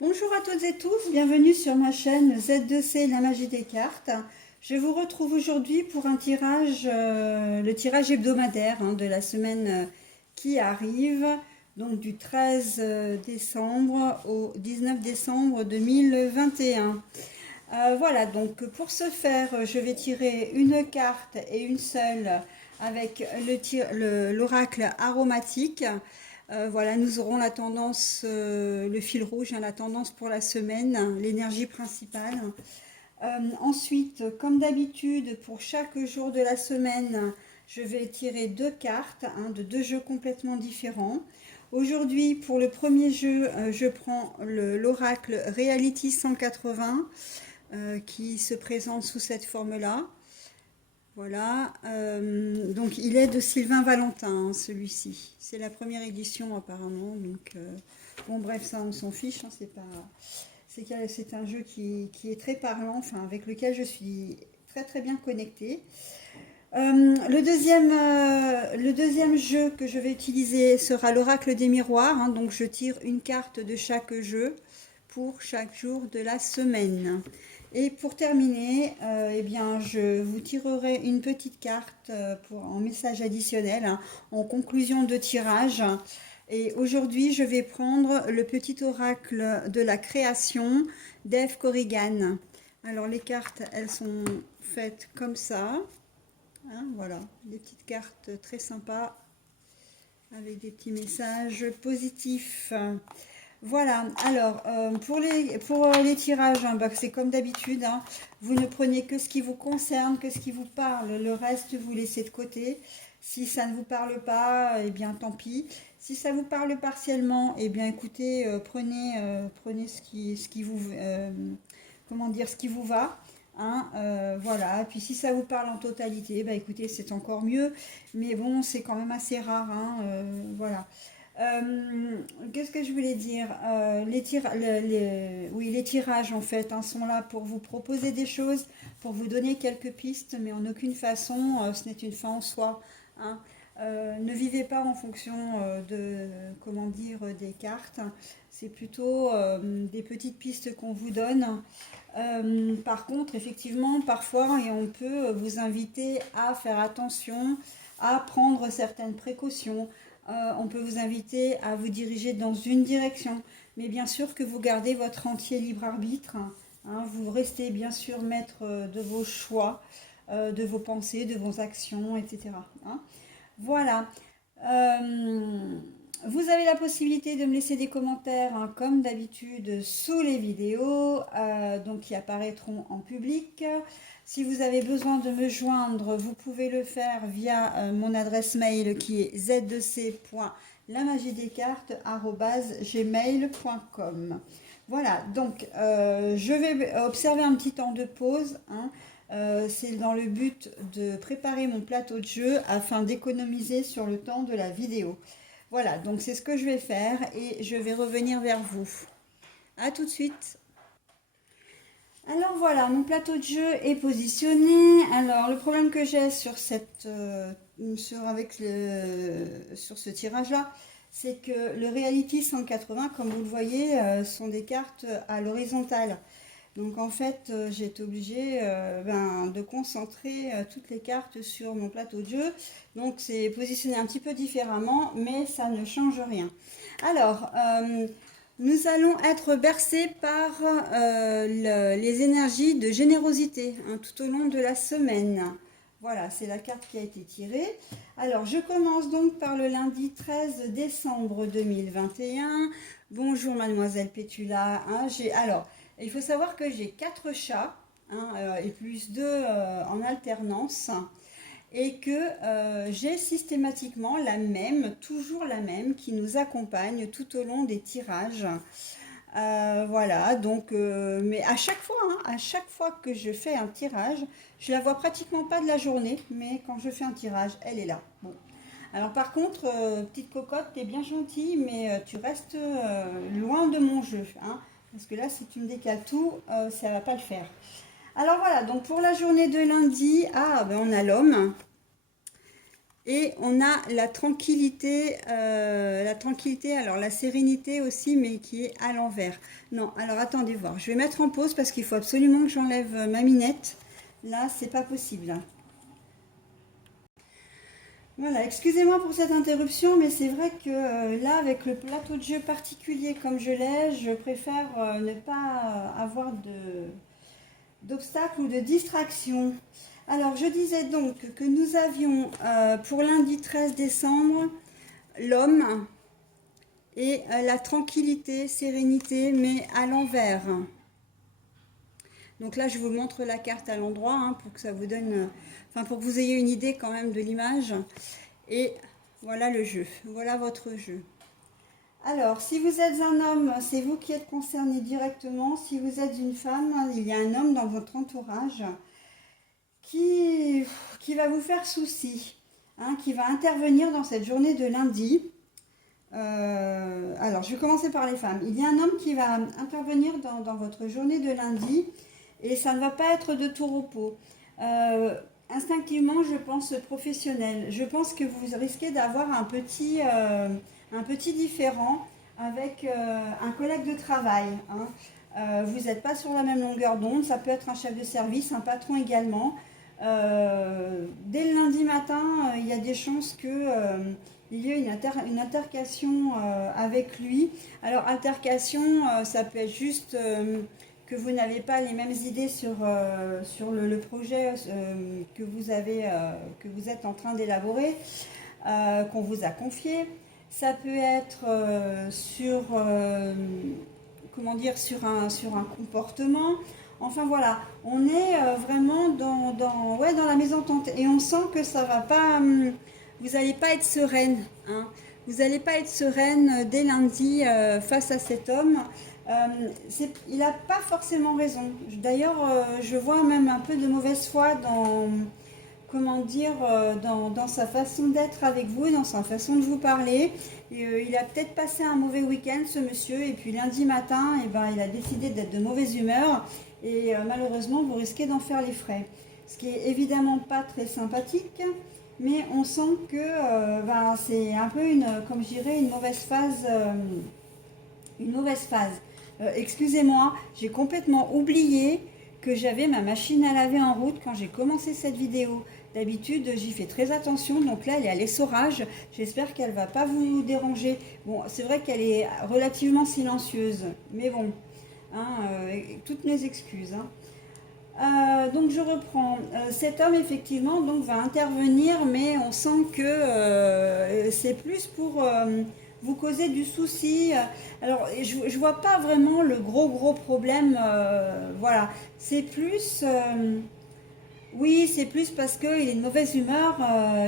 Bonjour à toutes et tous, bienvenue sur ma chaîne Z2C La Magie des Cartes. Je vous retrouve aujourd'hui pour un tirage, le tirage hebdomadaire de la semaine qui arrive, donc du 13 décembre au 19 décembre 2021. Voilà, donc pour ce faire, je vais tirer une carte et une seule avec l'oracle aromatique. Voilà, nous aurons la tendance, le fil rouge, la tendance pour la semaine, l'énergie principale. Ensuite, comme d'habitude, pour chaque jour de la semaine, je vais tirer deux cartes de deux jeux complètement différents. Aujourd'hui, pour le premier jeu, je prends l'oracle Reality 180 qui se présente sous cette forme-là. Voilà, donc il est de Sylvain Valentin, celui-ci. C'est la première édition apparemment, donc bon bref, ça on s'en fiche, c'est pas, c'est un jeu qui est très parlant, enfin avec lequel je suis très très bien connectée. Le deuxième jeu que je vais utiliser sera l'oracle des miroirs, donc je tire une carte de chaque jeu pour chaque jour de la semaine. Et pour terminer, eh bien, je vous tirerai une petite carte en message additionnel, en conclusion de tirage. Et aujourd'hui, je vais prendre le petit oracle de la création d'Eve Corrigan. Alors, les cartes, elles sont faites comme ça. Voilà, des petites cartes très sympas avec des petits messages positifs. Voilà, alors pour les tirages, c'est comme d'habitude, vous ne prenez que ce qui vous concerne, que ce qui vous parle, le reste vous laissez de côté. Si ça ne vous parle pas, eh bien tant pis. Si ça vous parle partiellement, eh bien écoutez, prenez ce qui vous, comment dire, ce qui vous va. Voilà, et puis si ça vous parle en totalité, bah écoutez, c'est encore mieux, mais bon, c'est quand même assez rare, voilà. Qu'est-ce que je voulais dire? Oui, les tirages en fait sont là pour vous proposer des choses, pour vous donner quelques pistes, mais en aucune façon ce n'est une fin en soi. hein. Ne vivez pas en fonction comment dire, des cartes. C'est plutôt des petites pistes qu'on vous donne. Par contre, effectivement, parfois, et on peut vous inviter à faire attention, à prendre certaines précautions. On peut vous inviter à vous diriger dans une direction, mais bien sûr que vous gardez votre entier libre arbitre. Vous restez bien sûr maître de vos choix, de vos pensées, de vos actions, etc. Voilà. Euh, Vous avez la possibilité de me laisser des commentaires, comme d'habitude, sous les vidéos, donc qui apparaîtront en public. Si vous avez besoin de me joindre, vous pouvez le faire via mon adresse mail qui est z2c.lamagiedescartes@gmail.com. Voilà, donc je vais observer un petit temps de pause. C'est dans le but de préparer mon plateau de jeu afin d'économiser sur le temps de la vidéo. Voilà, donc c'est ce que je vais faire et je vais revenir vers vous. A tout de suite. Alors voilà, mon plateau de jeu est positionné. Alors le problème que j'ai sur sur ce tirage-là, c'est que le Reality 180, comme vous le voyez, sont des cartes à l'horizontale. Donc en fait, j'ai été obligée de concentrer toutes les cartes sur mon plateau de jeu. Donc c'est positionné un petit peu différemment, mais ça ne change rien. Alors, nous allons être bercés par les énergies de générosité tout au long de la semaine. Voilà, c'est la carte qui a été tirée. Alors, je commence donc par le lundi 13 décembre 2021. Bonjour mademoiselle Pétula. Alors, il faut savoir que j'ai 4 chats et plus 2 en alternance et que j'ai systématiquement toujours la même, qui nous accompagne tout au long des tirages. Voilà, donc, mais à chaque fois que je fais un tirage, je la vois pratiquement pas de la journée, mais quand je fais un tirage, elle est là. Bon. Alors par contre, petite cocotte, t'es bien gentille, mais tu restes loin de mon jeu, parce que là, si tu me décales tout, ça va pas le faire. Alors voilà, donc pour la journée de lundi, on a l'homme. Et on a la tranquillité, alors la sérénité aussi, mais qui est à l'envers. Non, alors attendez voir. Je vais mettre en pause parce qu'il faut absolument que j'enlève ma minette. Là, c'est pas possible. Voilà, excusez-moi pour cette interruption, mais c'est vrai que là, avec le plateau de jeu particulier comme je l'ai, je préfère ne pas avoir d'obstacles ou de distractions. Alors, je disais donc que nous avions pour lundi 13 décembre l'homme et la tranquillité, sérénité, mais à l'envers. Donc là, je vous montre la carte à l'endroit pour que ça vous donne, enfin pour que vous ayez une idée quand même de l'image. Et voilà le jeu, voilà votre jeu. Alors, si vous êtes un homme, c'est vous qui êtes concerné directement. Si vous êtes une femme, il y a un homme dans votre entourage qui, qui va vous faire souci, qui va intervenir dans cette journée de lundi. Alors, je vais commencer par les femmes. Il y a un homme qui va intervenir dans votre journée de lundi et ça ne va pas être de tout repos. Instinctivement, je pense professionnel. Je pense que vous risquez d'avoir un petit différend avec un collègue de travail. Vous n'êtes pas sur la même longueur d'onde. Ça peut être un chef de service, un patron également. Dès le lundi matin, il y a des chances que il y ait une altercation avec lui. Alors altercation, ça peut être juste que vous n'avez pas les mêmes idées sur le projet que vous êtes en train d'élaborer, qu'on vous a confié. Ça peut être sur un comportement. Enfin voilà, on est vraiment dans la mésentente et on sent que ça va pas, vous n'allez pas être sereine, Vous n'allez pas être sereine dès lundi face à cet homme. Il n'a pas forcément raison. D'ailleurs, je vois même un peu de mauvaise foi dans sa façon d'être avec vous, dans sa façon de vous parler. Et, il a peut-être passé un mauvais week-end, ce monsieur, et puis lundi matin, il a décidé d'être de mauvaise humeur. Et malheureusement, vous risquez d'en faire les frais. Ce qui est évidemment pas très sympathique, mais on sent que c'est un peu comme je dirais, une mauvaise phase. Excusez-moi, j'ai complètement oublié que j'avais ma machine à laver en route quand j'ai commencé cette vidéo. D'habitude, j'y fais très attention, donc là, elle est à l'essorage. J'espère qu'elle ne va pas vous déranger. Bon, c'est vrai qu'elle est relativement silencieuse, mais bon, toutes mes excuses. Donc je reprends. Cet homme effectivement donc va intervenir, mais on sent que c'est plus pour vous causer du souci. Alors je vois pas vraiment le gros problème. Voilà, c'est plus. Oui, c'est plus parce qu'il est de mauvaise humeur.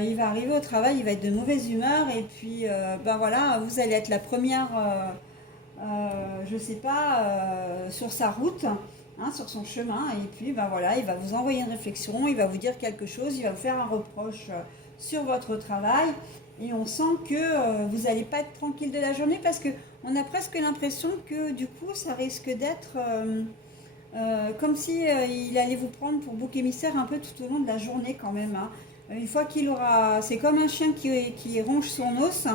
Il va arriver au travail, il va être de mauvaise humeur, et puis voilà, vous allez être la première. Je sais pas, sur sa route, sur son chemin, et puis voilà, il va vous envoyer une réflexion, il va vous dire quelque chose, il va vous faire un reproche sur votre travail, et on sent que vous n'allez pas être tranquille de la journée parce que on a presque l'impression que du coup ça risque d'être comme si il allait vous prendre pour bouc émissaire un peu tout au long de la journée quand même. Une fois qu'il aura, c'est comme un chien qui ronge son os,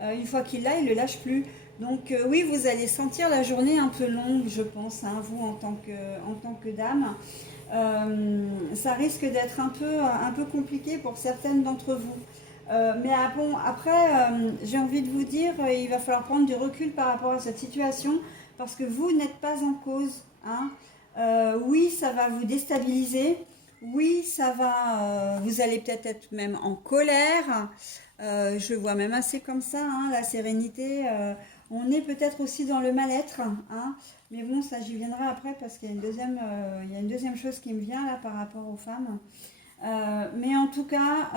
une fois qu'il l'a, il ne le lâche plus. Donc oui, vous allez sentir la journée un peu longue, je pense, vous en tant que dame. Ça risque d'être un peu compliqué pour certaines d'entre vous. Mais bon, après, j'ai envie de vous dire, il va falloir prendre du recul par rapport à cette situation, parce que vous n'êtes pas en cause. Oui, ça va vous déstabiliser. Oui, ça va. Vous allez peut-être être même en colère. Je vois même assez comme ça, la sérénité. On est peut-être aussi dans le mal-être, mais bon, ça j'y viendrai après parce qu'il y a une deuxième chose qui me vient là par rapport aux femmes. Mais en tout cas,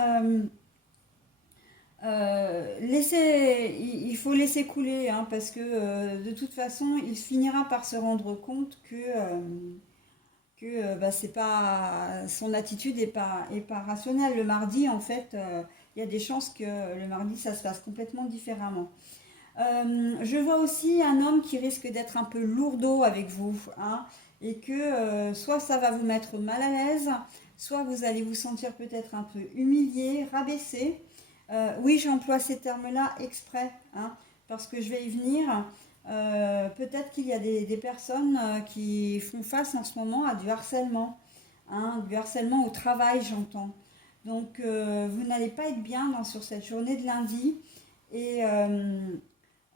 il faut laisser couler, parce que de toute façon, il finira par se rendre compte que c'est pas, son attitude est pas rationnelle. Le mardi, en fait, il y a des chances que le mardi, ça se passe complètement différemment. Je vois aussi un homme qui risque d'être un peu lourdeau avec vous, et que soit ça va vous mettre mal à l'aise, soit vous allez vous sentir peut-être un peu humilié, rabaissé. Oui, j'emploie ces termes-là exprès, hein, parce que je vais y venir. Peut-être qu'il y a des personnes qui font face en ce moment à du harcèlement, hein, du harcèlement au travail, j'entends. Donc, vous n'allez pas être bien sur cette journée de lundi. Et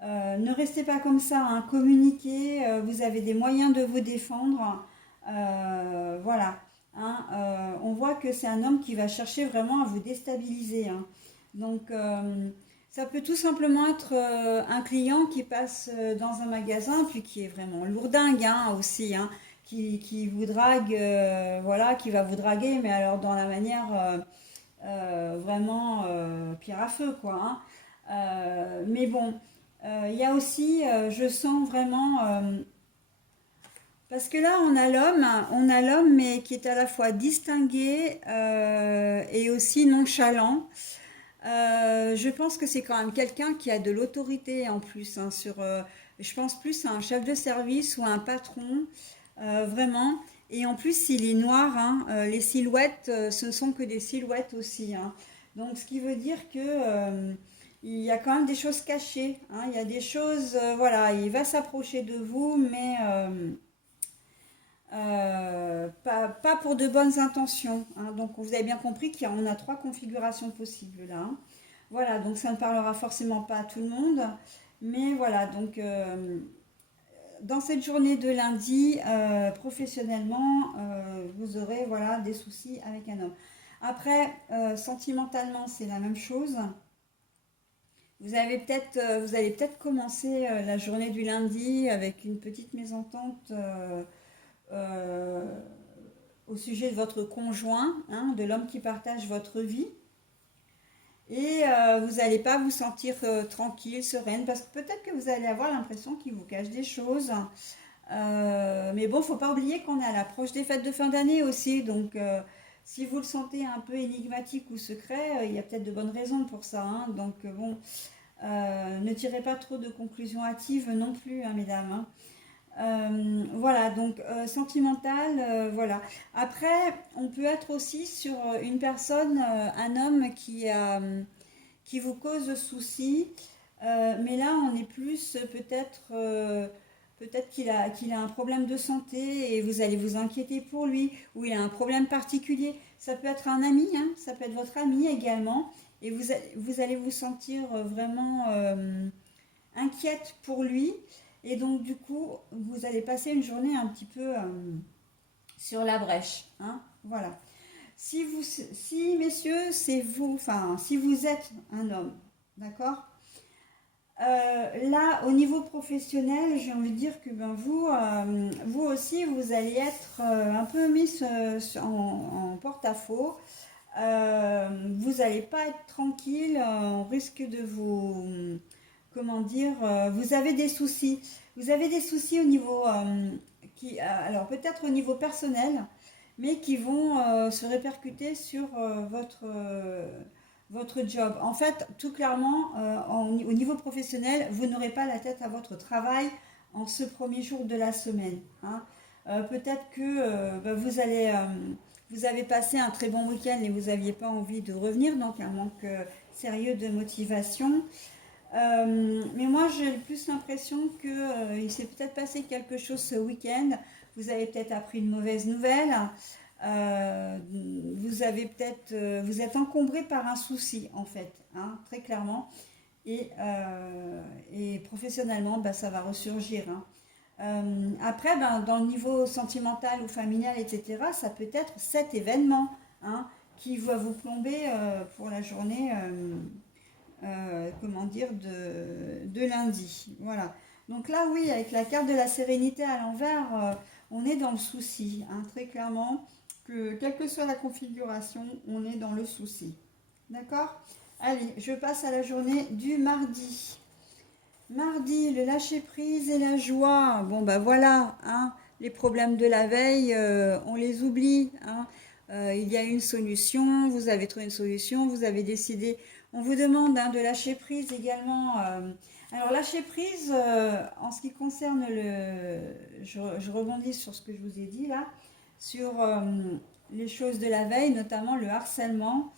ne restez pas comme ça, hein, communiquez, vous avez des moyens de vous défendre. Voilà. Hein, on voit que c'est un homme qui va chercher vraiment à vous déstabiliser, hein. Donc, ça peut tout simplement être un client qui passe dans un magasin, puis qui est vraiment lourdingue, hein, aussi, hein, qui vous drague, voilà, qui va vous draguer, mais alors dans la manière vraiment pierre à feu, quoi, hein. Mais bon, il y a aussi, je sens vraiment, parce que là on a l'homme, mais qui est à la fois distingué et aussi nonchalant. Je pense que c'est quand même quelqu'un qui a de l'autorité en plus, hein, je pense plus à un chef de service ou à un patron, vraiment. Et en plus, il est noir, hein, les silhouettes, ce ne sont que des silhouettes aussi, hein. Donc, ce qui veut dire que il y a quand même des choses cachées, hein. Il y a des choses, voilà, il va s'approcher de vous, mais pas pour de bonnes intentions, hein. Donc, vous avez bien compris qu'on a trois configurations possibles là, hein. Voilà, donc ça ne parlera forcément pas à tout le monde. Mais voilà, donc dans cette journée de lundi, professionnellement, vous aurez voilà, des soucis avec un homme. Après, sentimentalement, c'est la même chose. Vous allez peut-être commencer la journée du lundi avec une petite mésentente euh, au sujet de votre conjoint, hein, de l'homme qui partage votre vie. Et vous n'allez pas vous sentir tranquille, sereine, parce que peut-être que vous allez avoir l'impression qu'il vous cache des choses. Mais bon, faut pas oublier qu'on est à l'approche des fêtes de fin d'année aussi, donc si vous le sentez un peu énigmatique ou secret, il y a peut-être de bonnes raisons pour ça, hein. Donc bon, ne tirez pas trop de conclusions hâtives non plus, hein, mesdames, hein. Voilà, donc sentimental, voilà. Après, on peut être aussi sur une personne, un homme qui vous cause souci, mais là, on est plus peut-être qu'il a un problème de santé et vous allez vous inquiéter pour lui, ou il a un problème particulier. Ça peut être un ami, hein, ça peut être votre ami également, et vous allez vous sentir vraiment inquiète pour lui. Et donc, du coup, vous allez passer une journée un petit peu sur la brèche, hein, voilà. Si messieurs, c'est vous, enfin, si vous êtes un homme, d'accord. Là, au niveau professionnel, j'ai envie de dire que ben, vous aussi, vous allez être un peu mis en porte-à-faux. Vous n'allez pas être tranquille, on risque de vous, comment dire, vous avez des soucis. Vous avez des soucis au niveau, alors peut-être au niveau personnel, mais qui vont se répercuter sur votre job. En fait, tout clairement, au niveau professionnel, vous n'aurez pas la tête à votre travail en ce premier jour de la semaine, hein. Peut-être que bah, vous avez passé un très bon week-end et vous n'aviez pas envie de revenir, donc un manque sérieux de motivation. Mais moi, j'ai plus l'impression qu'il s'est peut-être passé quelque chose ce week-end. Vous avez peut-être appris une mauvaise nouvelle. Vous êtes encombré par un souci, en fait, hein, très clairement. Et professionnellement, bah, ça va ressurgir, hein. Après, ben, dans le niveau sentimental ou familial, etc., ça peut être cet événement, hein, qui va vous plomber pour la journée, comment dire, de lundi. Voilà. Donc là, oui, avec la carte de la sérénité à l'envers, on est dans le souci, hein, très clairement, que quelle que soit la configuration, on est dans le souci. D'accord? Allez, je passe à la journée du mardi. Mardi, le lâcher-prise et la joie. Bon, bah voilà, hein, les problèmes de la veille, on les oublie, hein. Il y a une solution, vous avez trouvé une solution, vous avez décidé. On vous demande, hein, de lâcher prise également. Alors, lâcher prise, en ce qui concerne je rebondis sur ce que je vous ai dit là, sur les choses de la veille, notamment le harcèlement.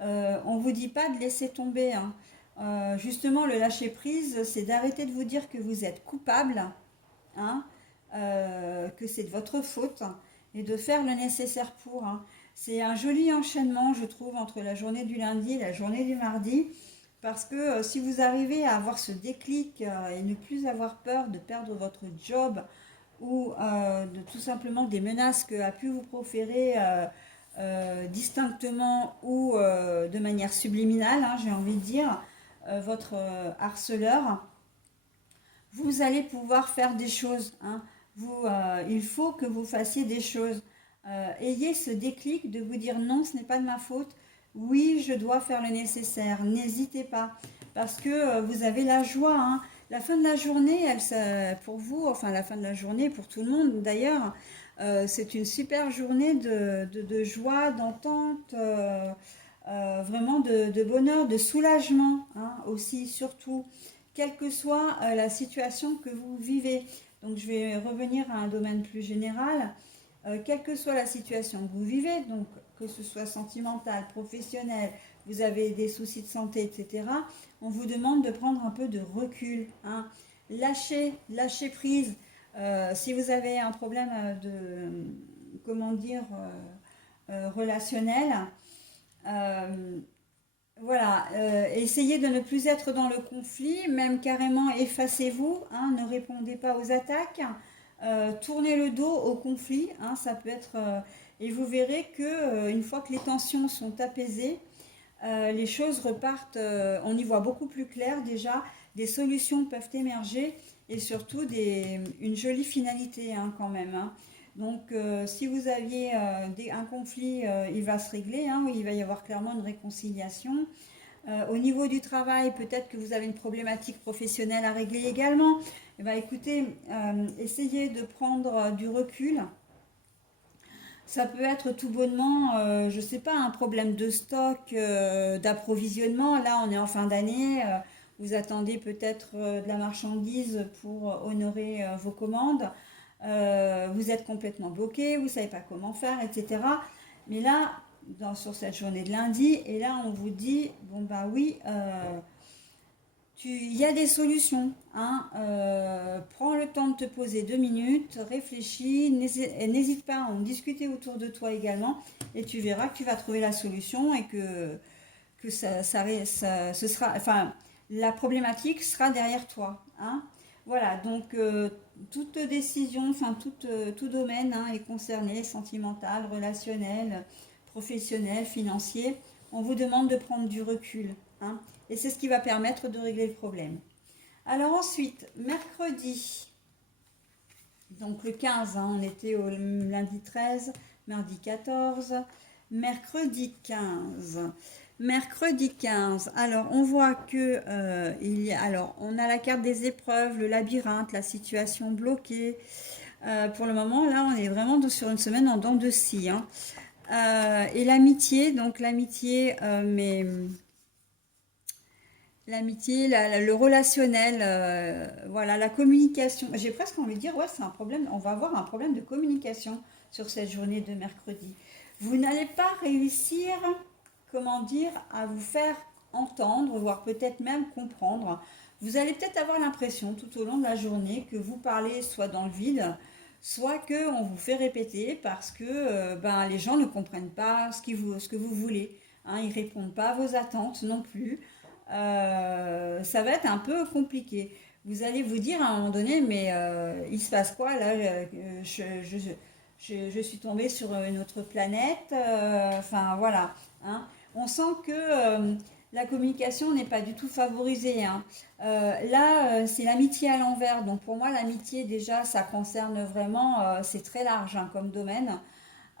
on ne vous dit pas de laisser tomber, hein. Justement, le lâcher prise, c'est d'arrêter de vous dire que vous êtes coupable, hein, que c'est de votre faute et de faire le nécessaire pour, hein. C'est un joli enchaînement, je trouve, entre la journée du lundi et la journée du mardi, parce que si vous arrivez à avoir ce déclic et ne plus avoir peur de perdre votre job ou de tout simplement des menaces que a pu vous proférer distinctement ou de manière subliminale, hein, j'ai envie de dire, votre harceleur, vous allez pouvoir faire des choses, hein. Il faut que vous fassiez des choses. Ayez ce déclic de vous dire non, ce n'est pas de ma faute. Oui, je dois faire le nécessaire. N'hésitez pas. Parce que vous avez la joie, hein. La fin de la journée, pour vous, enfin la fin de la journée, pour tout le monde d'ailleurs, c'est une super journée de joie, d'entente, vraiment de bonheur, de soulagement, hein, aussi, surtout, quelle que soit la situation que vous vivez. Donc je vais revenir à un domaine plus général. Quelle que soit la situation que vous vivez, donc que ce soit sentimental, professionnel, vous avez des soucis de santé, etc., on vous demande de prendre un peu de recul, hein. Lâchez prise. Si vous avez un problème comment dire, relationnel, euh, voilà, essayez de ne plus être dans le conflit, même carrément effacez-vous, hein, ne répondez pas aux attaques, tournez le dos au conflit, hein, ça peut être, et vous verrez que une fois que les tensions sont apaisées, les choses repartent, on y voit beaucoup plus clair déjà, des solutions peuvent émerger et surtout une jolie finalité, hein, quand même, hein. Donc si vous aviez un conflit, il va se régler, hein, il va y avoir clairement une réconciliation. Au niveau du travail, peut-être que vous avez une problématique professionnelle à régler également. Eh bien, écoutez, essayez de prendre du recul. Ça peut être tout bonnement, je ne sais pas, un problème de stock, d'approvisionnement. Là, on est en fin d'année. Vous attendez peut-être de la marchandise pour honorer vos commandes. Vous êtes complètement bloqué, vous ne savez pas comment faire, etc. Mais là, sur cette journée de lundi, et là, on vous dit, bon, bah oui, il y a des solutions, hein. Prends le temps de te poser 2 minutes, réfléchis, n'hésite pas à en discuter autour de toi également, et tu verras que tu vas trouver la solution et que ce sera, enfin, la problématique sera derrière toi, hein. Voilà, donc toute décision, enfin tout domaine, hein, est concerné, sentimental, relationnel, professionnel, financier. On vous demande de prendre du recul, hein. Et c'est ce qui va permettre de régler le problème. Alors ensuite, mercredi, donc le 15, hein, on était au lundi 13, mardi 14, mercredi 15. Mercredi 15, alors on voit que alors on a la carte des épreuves, le labyrinthe, la situation bloquée. Pour le moment, là, on est vraiment sur une semaine en dents de scie, hein. Et l'amitié, donc l'amitié, mais l'amitié, le relationnel, voilà, la communication. J'ai presque envie de dire, ouais, c'est un problème, on va avoir un problème de communication sur cette journée de mercredi. Vous n'allez pas réussir, comment dire, à vous faire entendre, voire peut-être même comprendre. Vous allez peut-être avoir l'impression tout au long de la journée que vous parlez soit dans le vide, soit qu'on vous fait répéter parce que ben, les gens ne comprennent pas ce que vous voulez, hein, ils ne répondent pas à vos attentes non plus. Ça va être un peu compliqué. Vous allez vous dire à un moment donné, mais il se passe quoi là, je suis tombée sur une autre planète. Enfin voilà, hein. On sent que la communication n'est pas du tout favorisée, hein. Là, c'est l'amitié à l'envers. Donc pour moi, l'amitié déjà, ça concerne vraiment, c'est très large, hein, comme domaine.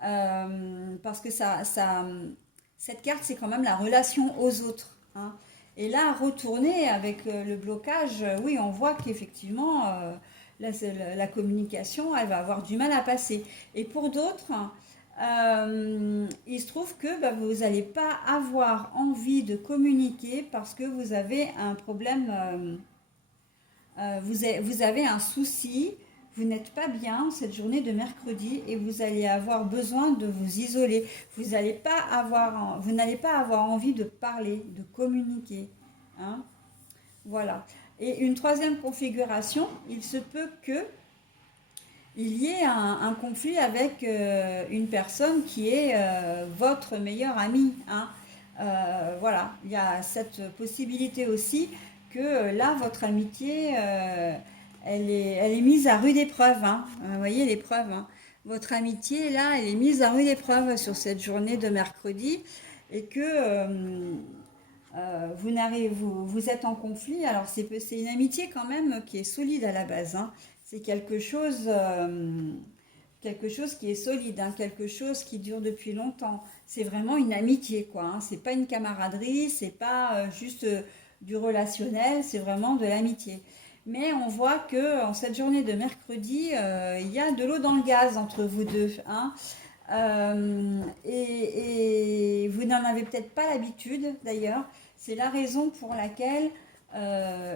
Parce que cette carte, c'est quand même la relation aux autres, hein. Et là, retourner avec le blocage, oui, on voit qu'effectivement, la communication, elle va avoir du mal à passer. Et pour d'autres, il se trouve que bah, vous n'allez pas avoir envie de communiquer parce que vous avez un problème, vous avez un souci, vous n'êtes pas bien cette journée de mercredi et vous allez avoir besoin de vous isoler. Vous n'allez pas avoir envie de parler, de communiquer. Hein. Voilà. Et une troisième configuration, il se peut que il y ait un conflit avec une personne qui est votre meilleur ami. Hein. Voilà, il y a cette possibilité aussi que là, votre amitié, elle est mise à rude épreuve. Hein. Vous voyez l'épreuve. Hein. Votre amitié, là, elle est mise à rude épreuve sur cette journée de mercredi et que vous êtes en conflit. Alors, c'est une amitié quand même qui est solide à la base. Hein. C'est quelque chose qui est solide, hein, quelque chose qui dure depuis longtemps. C'est vraiment une amitié, quoi. Hein. C'est pas une camaraderie, c'est pas juste du relationnel, c'est vraiment de l'amitié. Mais on voit que en cette journée de mercredi, il y a de l'eau dans le gaz entre vous deux. Hein. Et vous n'en avez peut-être pas l'habitude, d'ailleurs. C'est la raison pour laquelle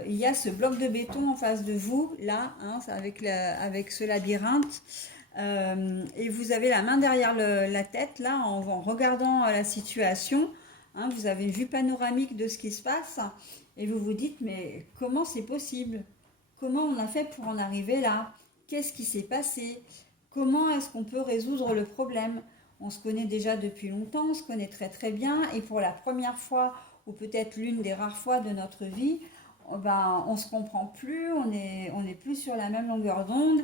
il y a ce bloc de béton en face de vous, là, hein, avec ce labyrinthe. Et vous avez la main derrière la tête, là, en regardant la situation. Hein, vous avez une vue panoramique de ce qui se passe. Et vous vous dites, mais comment c'est possible? Comment on a fait pour en arriver là? Qu'est-ce qui s'est passé? Comment est-ce qu'on peut résoudre le problème? On se connaît déjà depuis longtemps, on se connaît très très bien. Et pour la première fois, ou peut-être l'une des rares fois de notre vie, ben, on ne se comprend plus, on est plus sur la même longueur d'onde.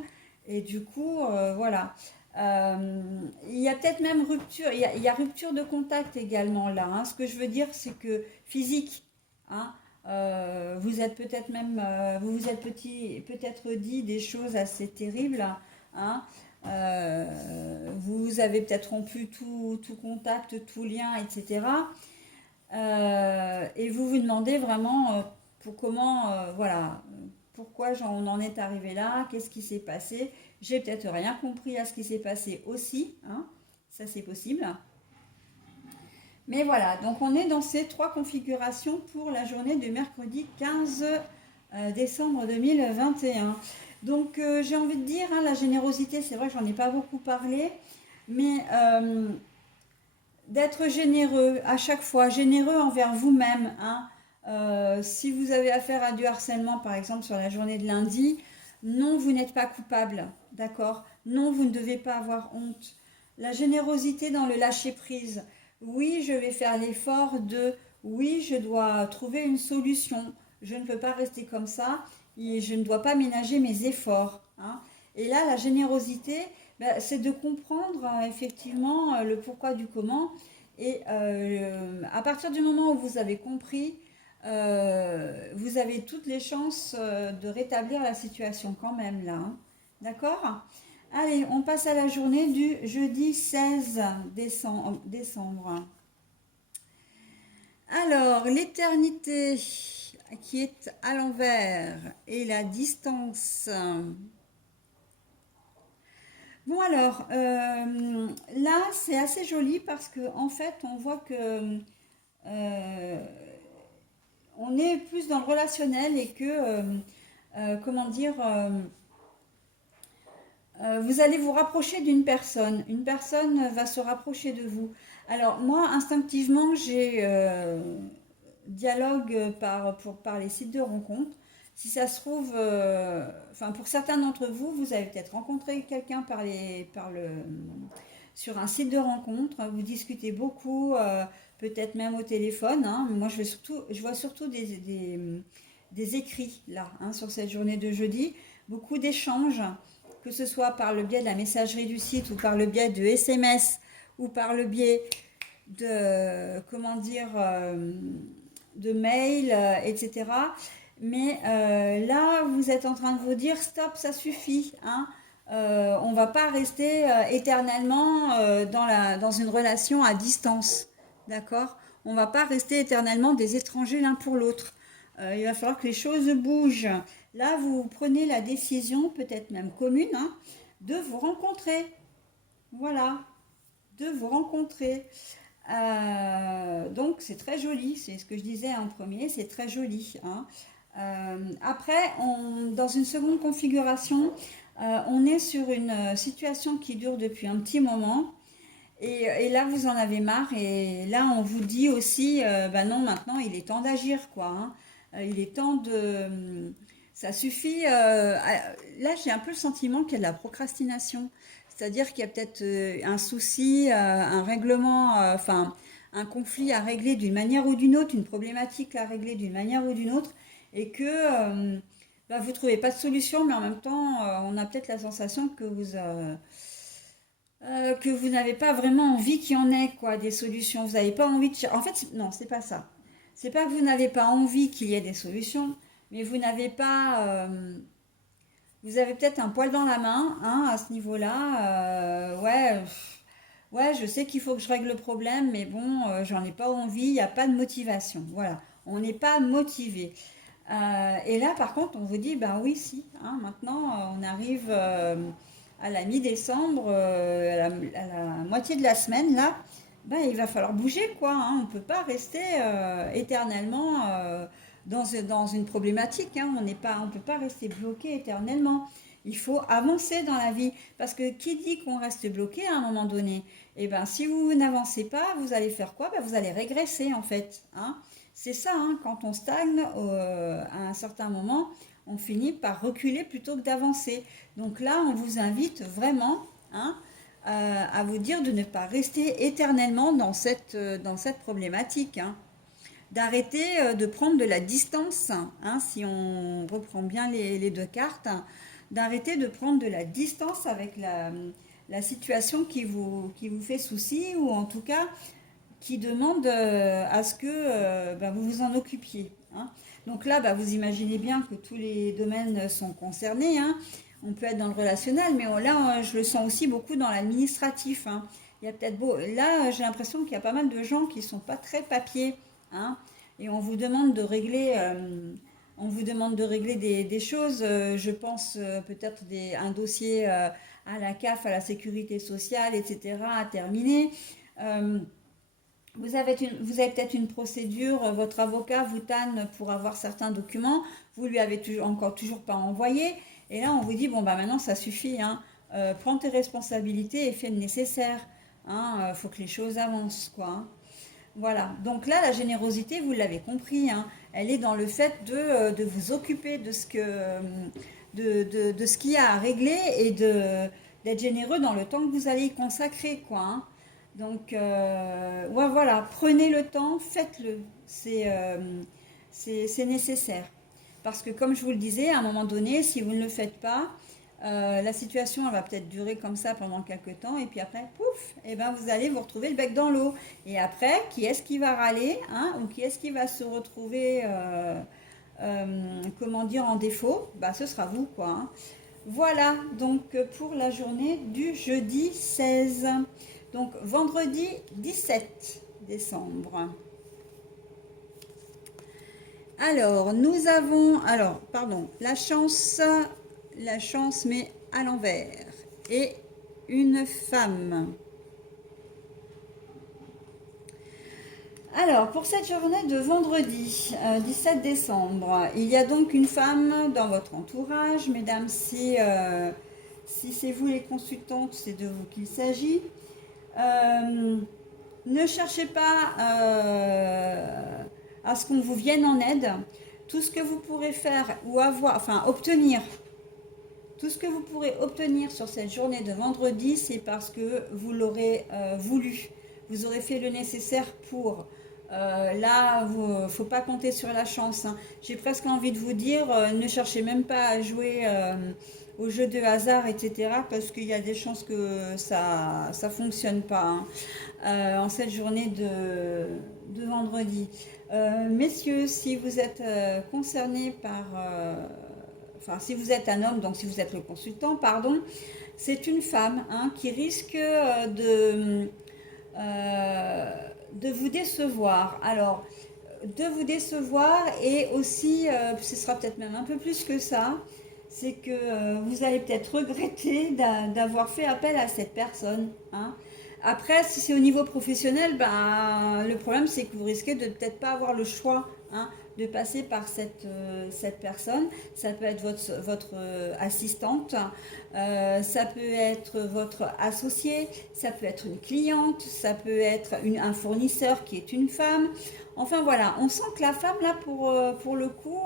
Et du coup, voilà. Il y a peut-être même rupture, il y a rupture de contact également là. Hein. Ce que je veux dire, c'est que physique, hein, vous êtes peut-être même, vous vous êtes peut-être dit des choses assez terribles. Hein. Vous avez peut-être rompu tout contact, tout lien, etc. Et vous vous demandez vraiment voilà, pourquoi on en est arrivé là, qu'est-ce qui s'est passé. J'ai peut-être rien compris à ce qui s'est passé aussi, hein, ça c'est possible. Mais voilà, donc on est dans ces trois configurations pour la journée du mercredi 15 décembre 2021. Donc j'ai envie de dire, hein, la générosité, c'est vrai que j'en ai pas beaucoup parlé, mais d'être généreux à chaque fois, généreux envers vous-même. Hein. Si vous avez affaire à du harcèlement, par exemple, sur la journée de lundi, non, vous n'êtes pas coupable, d'accord? Non, vous ne devez pas avoir honte. La générosité dans le lâcher-prise. Oui, je vais faire l'effort de... Oui, je dois trouver une solution. Je ne peux pas rester comme ça et je ne dois pas ménager mes efforts. Hein. Et là, la générosité, ben, c'est de comprendre effectivement le pourquoi du comment. Et à partir du moment où vous avez compris, vous avez toutes les chances de rétablir la situation quand même là. Hein. D'accord? Allez, on passe à la journée du jeudi 16 décembre. Alors, l'éternité qui est à l'envers et la distance. Bon alors, là c'est assez joli parce que en fait on voit que euh, on est plus dans le relationnel et que comment dire, vous allez vous rapprocher d'une personne. Une personne va se rapprocher de vous. Alors moi, instinctivement, j'ai dialogue par les sites de rencontres. Si ça se trouve, enfin pour certains d'entre vous, vous avez peut-être rencontré quelqu'un sur un site de rencontre. Vous discutez beaucoup, peut-être même au téléphone. Hein. Moi, je vois surtout des écrits là, hein, sur cette journée de jeudi. Beaucoup d'échanges, que ce soit par le biais de la messagerie du site ou par le biais de SMS ou par le biais de, comment dire, de mails, etc. Mais là, vous êtes en train de vous dire, stop, ça suffit. Hein. On ne va pas rester éternellement dans une relation à distance. D'accord? On ne va pas rester éternellement des étrangers l'un pour l'autre. Il va falloir que les choses bougent. Là, vous prenez la décision, peut-être même commune, hein, de vous rencontrer. Voilà, de vous rencontrer. Donc, c'est très joli. C'est ce que je disais en premier, c'est très joli. Hein. Après, dans une seconde configuration, on est sur une situation qui dure depuis un petit moment. Et là, vous en avez marre. Et là, on vous dit aussi, bah non, maintenant, il est temps d'agir, quoi. Hein. Il est temps de... Ça suffit. Là, j'ai un peu le sentiment qu'il y a de la procrastination. C'est-à-dire qu'il y a peut-être un souci, un règlement, enfin, un conflit à régler d'une manière ou d'une autre, une problématique à régler d'une manière ou d'une autre, et que bah, vous ne trouvez pas de solution, mais en même temps, on a peut-être la sensation que vous n'avez pas vraiment envie qu'il y en ait, quoi, des solutions. Vous n'avez pas envie de... En fait, non, c'est pas ça. C'est pas que vous n'avez pas envie qu'il y ait des solutions, mais vous n'avez pas... vous avez peut-être un poil dans la main, hein, à ce niveau-là. Ouais, ouais, je sais qu'il faut que je règle le problème, mais bon, j'en ai pas envie, il n'y a pas de motivation. Voilà, on n'est pas motivé. Et là, par contre, on vous dit, ben oui, si, hein, maintenant, on arrive à la mi-décembre, à la moitié de la semaine, là, ben, il va falloir bouger, quoi. Hein. On ne peut pas rester éternellement dans une problématique. Hein. On ne peut pas rester bloqué éternellement. Il faut avancer dans la vie. Parce que qui dit qu'on reste bloqué à un moment donné? Eh ben, si vous n'avancez pas, vous allez faire quoi? Ben, vous allez régresser, en fait. Hein. C'est ça, hein, quand on stagne à un certain moment, on finit par reculer plutôt que d'avancer. Donc là, on vous invite vraiment, hein, à vous dire de ne pas rester éternellement dans cette problématique. Hein. D'arrêter de prendre de la distance, hein, si on reprend bien les deux cartes, hein, d'arrêter de prendre de la distance avec la situation qui vous fait souci, ou en tout cas qui demande à ce que bah, vous vous en occupiez. Hein. Donc là, bah, vous imaginez bien que tous les domaines sont concernés. Hein. On peut être dans le relationnel, mais là, je le sens aussi beaucoup dans l'administratif. Hein. Il y a peut-être là, j'ai l'impression qu'il y a pas mal de gens qui ne sont pas très papiers. Hein. Et on vous demande de régler, des choses. Je pense peut-être un dossier à la CAF, à la sécurité sociale, etc., à terminer. Euh, vous avez peut-être une procédure, votre avocat vous tanne pour avoir certains documents, vous lui avez toujours pas envoyé, et là on vous dit, bon bah maintenant ça suffit, hein, prends tes responsabilités et fais le nécessaire, hein, faut que les choses avancent, quoi. Hein. Voilà, donc là la générosité, vous l'avez compris, hein, elle est dans le fait de vous occuper de ce qu'il y a à régler et d'être généreux dans le temps que vous allez y consacrer, quoi. Hein. Donc, ouais, voilà, prenez le temps, faites-le. C'est nécessaire. Parce que, comme je vous le disais, à un moment donné, si vous ne le faites pas, la situation elle va peut-être durer comme ça pendant quelques temps, et puis après, pouf, et ben vous allez vous retrouver le bec dans l'eau. Et après, qui est-ce qui va râler, hein, ou qui est-ce qui va se retrouver, comment dire, en défaut? Bah, ce sera vous, quoi. Hein. Voilà, donc pour la journée du jeudi 16. Donc vendredi 17 décembre. Alors, nous avons, pardon, la chance mais à l'envers. Et une femme. Alors, pour cette journée de vendredi 17 décembre, il y a donc une femme dans votre entourage. Mesdames, si c'est vous les consultantes, c'est de vous qu'il s'agit. Ne cherchez pas à ce qu'on vous vienne en aide. Tout ce que vous pourrez faire ou obtenir, tout ce que vous pourrez obtenir sur cette journée de vendredi, c'est parce que vous l'aurez voulu. Vous aurez fait le nécessaire pour. Là, il ne faut pas compter sur la chance. Hein. J'ai presque envie de vous dire, ne cherchez même pas à jouer au jeu de hasard, etc. Parce qu'il y a des chances que ça ne fonctionne pas hein, en cette journée de vendredi. Messieurs, si vous êtes concernés par... si vous êtes un homme, donc si vous êtes le consultant, pardon, c'est une femme hein, qui risque de vous décevoir. Alors, de vous décevoir et aussi, ce sera peut-être même un peu plus que ça, c'est que vous allez peut-être regretter d'avoir fait appel à cette personne. Hein. Après, si c'est au niveau professionnel, ben, le problème c'est que vous risquez de peut-être pas avoir le choix. hein, de passer par cette personne. Ça peut être votre assistante, ça peut être votre associé, ça peut être une cliente, ça peut être un fournisseur qui est une femme. Enfin voilà, on sent que la femme là pour le coup,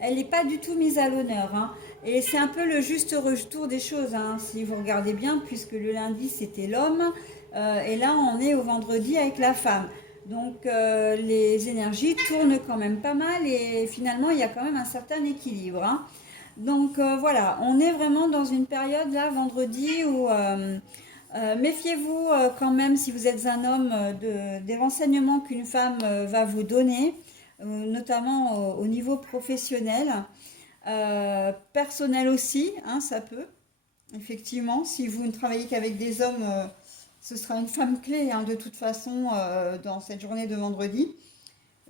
elle n'est pas du tout mise à l'honneur, hein. Et c'est un peu le juste retour des choses, hein, si vous regardez bien, puisque le lundi c'était l'homme, et là on est au vendredi avec la femme. Donc les énergies tournent quand même pas mal et finalement il y a quand même un certain équilibre, hein. Donc voilà, on est vraiment dans une période là, vendredi, où méfiez-vous quand même si vous êtes un homme des renseignements qu'une femme va vous donner, notamment au niveau professionnel. Personnel aussi, hein, ça peut. Effectivement, si vous ne travaillez qu'avec des hommes, ce sera une femme clé, hein, de toute façon dans cette journée de vendredi.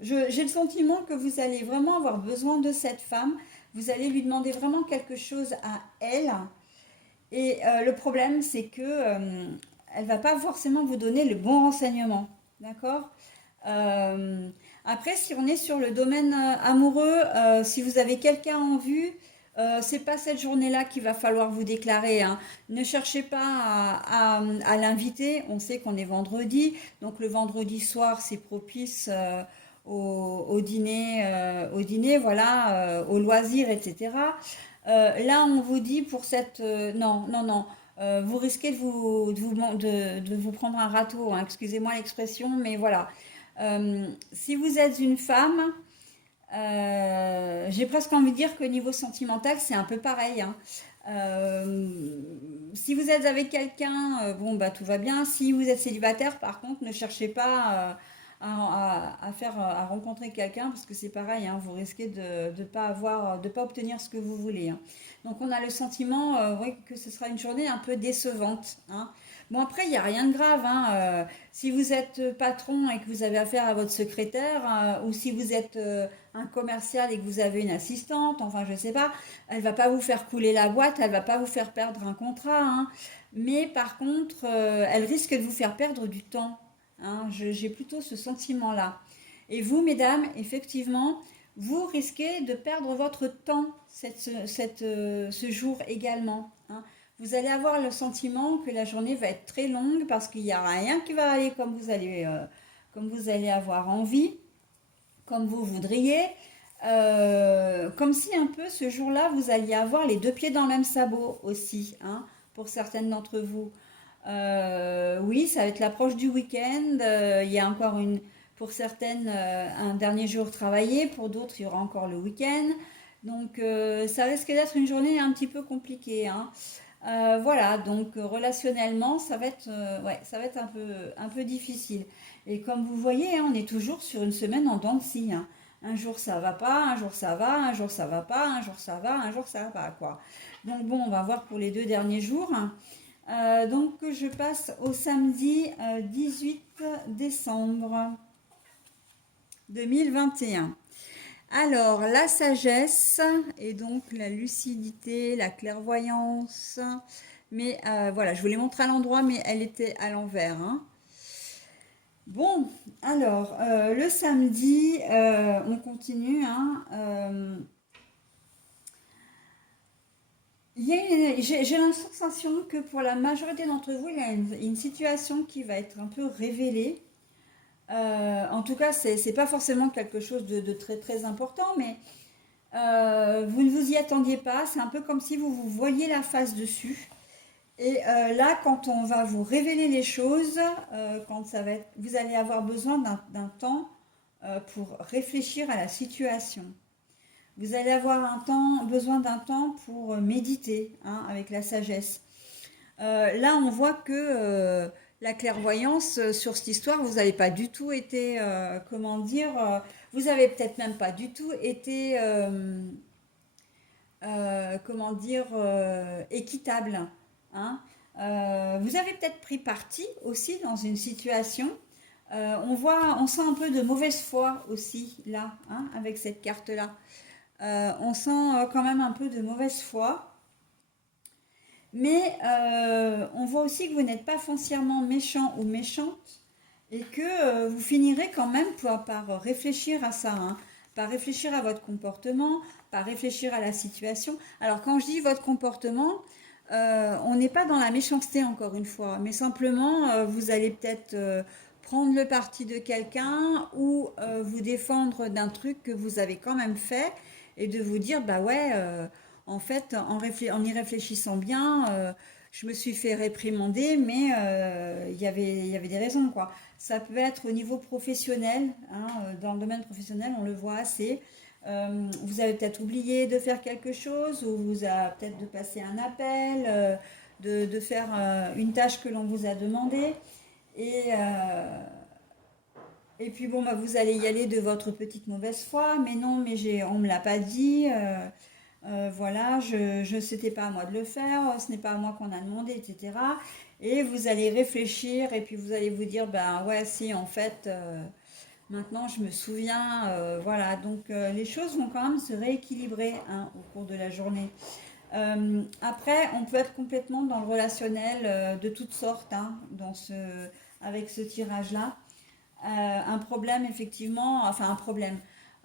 J'ai le sentiment que vous allez vraiment avoir besoin de cette femme. Vous allez lui demander vraiment quelque chose à elle. Et le problème, c'est que elle va pas forcément vous donner le bon renseignement. D'accord. Euh, Après, si on est sur le domaine amoureux, si vous avez quelqu'un en vue, c'est pas cette journée-là qu'il va falloir vous déclarer, hein. Ne cherchez pas à l'inviter. On sait qu'on est vendredi, donc le vendredi soir, c'est propice au dîner, voilà, au loisir, etc. Là, on vous dit pour cette... non, non, non. Vous risquez de vous prendre un râteau, hein, excusez-moi l'expression, mais voilà. Si vous êtes une femme, j'ai presque envie de dire que niveau sentimental, c'est un peu pareil, hein. Euh, Si vous êtes avec quelqu'un, bon, bah, tout va bien. Si vous êtes célibataire, par contre, ne cherchez pas à rencontrer quelqu'un, parce que c'est pareil, hein, vous risquez de pas obtenir ce que vous voulez, hein. Donc on a le sentiment, oui, que ce sera une journée un peu décevante, hein. Bon, après, il n'y a rien de grave, hein. Si vous êtes patron et que vous avez affaire à votre secrétaire, ou si vous êtes un commercial et que vous avez une assistante, enfin je sais pas, elle va pas vous faire couler la boîte, elle va pas vous faire perdre un contrat, hein. Mais par contre, elle risque de vous faire perdre du temps, hein. J'ai plutôt ce sentiment-là. Et vous, mesdames, effectivement, vous risquez de perdre votre temps ce jour également, hein. Vous allez avoir le sentiment que la journée va être très longue parce qu'il n'y a rien qui va aller comme vous allez avoir envie, comme vous voudriez. Comme si un peu ce jour-là, vous alliez avoir les deux pieds dans le même sabot aussi, hein, pour certaines d'entre vous. Oui, ça va être l'approche du week-end. Il y a encore pour certaines, un dernier jour travaillé. Pour d'autres, il y aura encore le week-end. Donc, ça risque d'être une journée un petit peu compliquée, hein. Voilà, donc relationnellement, ouais, ça va être un peu difficile. Et comme vous voyez, hein, on est toujours sur une semaine en dents de scie, hein. Un jour ça va pas, un jour ça va, un jour ça va pas, un jour ça va, un jour ça va pas, quoi. Donc bon, on va voir pour les 2 derniers jours. Donc je passe au samedi 18 décembre 2021. Alors, la sagesse et donc la lucidité, la clairvoyance. Mais voilà, je vous l'ai montré à l'endroit, mais elle était à l'envers, hein. Bon, alors, le samedi, on continue, hein. J'ai la sensation que pour la majorité d'entre vous, il y a une situation qui va être un peu révélée. En tout cas, c'est pas forcément quelque chose de très très important, mais vous ne vous y attendiez pas. C'est un peu comme si vous vous voyez la face dessus. Et là, quand on va vous révéler les choses, vous allez avoir besoin d'un temps pour réfléchir à la situation. Vous allez avoir besoin d'un temps pour méditer, hein, avec la sagesse. Là, on voit que la clairvoyance sur cette histoire, vous n'avez pas du tout été, comment dire, vous avez peut-être même pas du tout été, comment dire, équitable, hein. Vous avez peut-être pris parti aussi dans une situation. On sent un peu de mauvaise foi aussi là, hein, avec cette carte-là. On sent quand même un peu de mauvaise foi. Mais on voit aussi que vous n'êtes pas foncièrement méchant ou méchante, et que vous finirez quand même par réfléchir à ça, hein, par réfléchir à votre comportement, par réfléchir à la situation. Alors quand je dis votre comportement, on n'est pas dans la méchanceté encore une fois, mais simplement vous allez peut-être prendre le parti de quelqu'un ou vous défendre d'un truc que vous avez quand même fait et de vous dire bah ouais, en fait en y réfléchissant bien, je me suis fait réprimander, mais il y avait des raisons quoi. Ça peut être au niveau professionnel, hein, dans le domaine professionnel, on le voit assez. Vous avez peut-être oublié de faire quelque chose, ou vous avez peut-être de passer un appel, de faire une tâche que l'on vous a demandé. Et, et puis bon, bah, vous allez y aller de votre petite mauvaise foi, mais non, mais on me l'a pas dit, voilà, c'était pas à moi de le faire, ce n'est pas à moi qu'on a demandé, etc. Et vous allez réfléchir, et puis vous allez vous dire, ben ouais, si, en fait, maintenant je me souviens, voilà, donc les choses vont quand même se rééquilibrer hein, au cours de la journée. Après, on peut être complètement dans le relationnel de toutes sortes hein, avec ce tirage-là. Un problème, effectivement, enfin un problème.